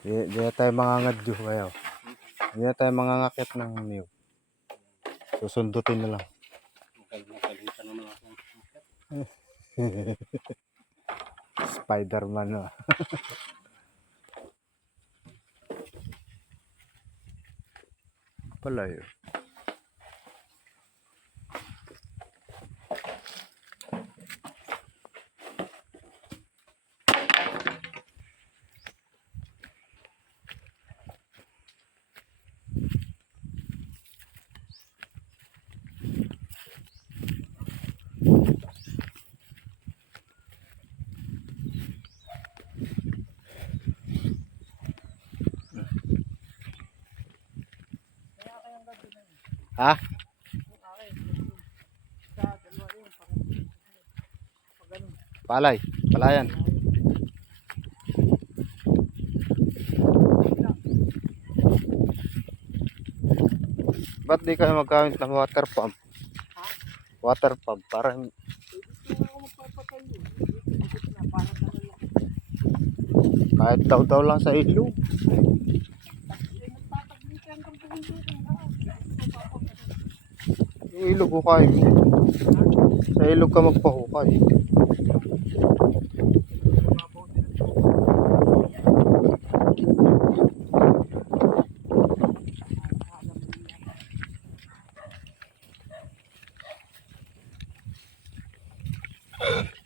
Di, di tayo mangangadyo kayo. Di na tayo mangangakit ng niyo. Susundutin na lang. Spider-Man na. Pala Ha? Palay. Palayan. Ba't di kayo magkamit ng water pump? Water pump. Para kahit daw-daw lang sa ilog. Yung ilog ko kayo. Sa ilog ka magpahukay. Ugh.